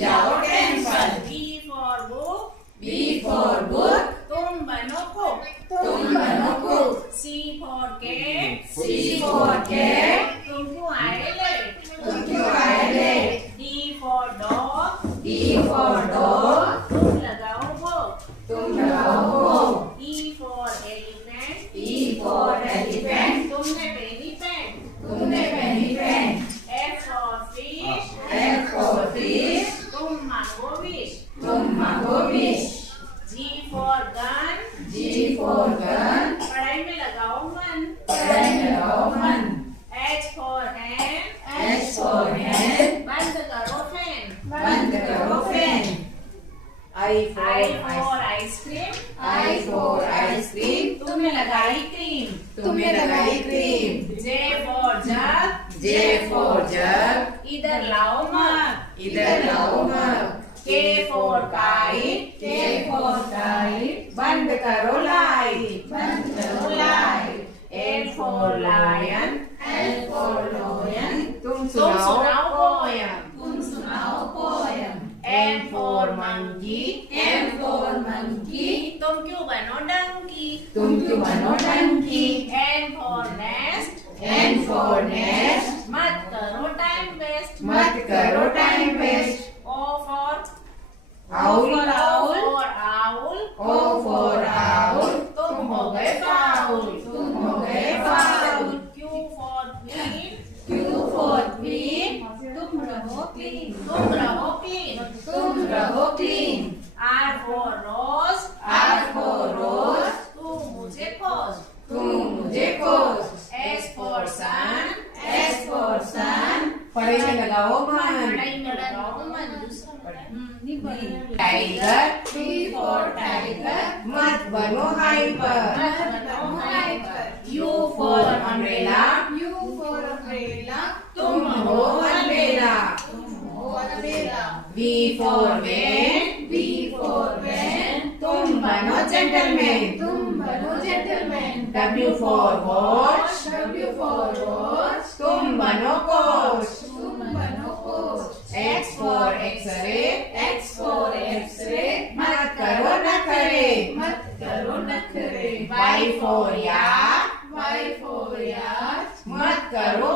जाओ tension. B for book, B for book, तुम बनो cook। तुम बनो cook। C for cat, C for cat, तुम क्यों आए लेट। तुम क्यों आए late. D for dog, D for dog, तुम लगाओ भोग। तुम लगाओ भोग। E for elephant, E for elephant, तुमने पहनी पैंट। तुमने पहनी pant. F for fish, F for fish, तुम मांगो wish। तुम मांगो wish। G for gun, G for gun, पढ़ाई में लगाओ मन। पढ़ाई में लगाओ मन। H for hand, H for hand, बंद करो फैन। बंद करो fan. I for ice cream, I for ice cream, तुमने लगाई क्रीम। तुमने लगाई cream. J for jug, J for jug, इधर लाओ मग। इधर लाओ मग। K for kite, K for kite, बंद करो लाइट। बंद करो light. L for lion, L for lion, तुम सुनाओ पोयम। तुम सुनाओ poem। M for monkey, M for monkey, तुम क्यों बनो डंकी। तुम क्यों बनो Dunki. N for nest, N for nest, मत करो टाइम वेस्ट। मत करो time waste. O for Owl, for owl, O for owl, तुम हो गए फाउल। तुम हो गए foul. Q for queen, Q for queen, तुम रहो क्लीन। तुम रहो क्लीन। तुम रहो clean। R for rose, R for rose, तू मुझे खोज। तुम मुझे खोज। S for sun, S for sun, पढ़ाई में लगाओ मन। पढ़ाई में लगाओ मन। टाइगर, T for tiger, मत बनो hyper. U for umbrella, U for umbrella, तुम हो अलबेला। V for van, V for van, तुम बनो gentleman। तुम बनो gentleman। W for watch, W for watch, तुम बनो coach। तुम बनो coach। X for X-ray, X for X-ray, मत करो नखरे। मत करो नखरे। Y for yak, Y for yak, मत करो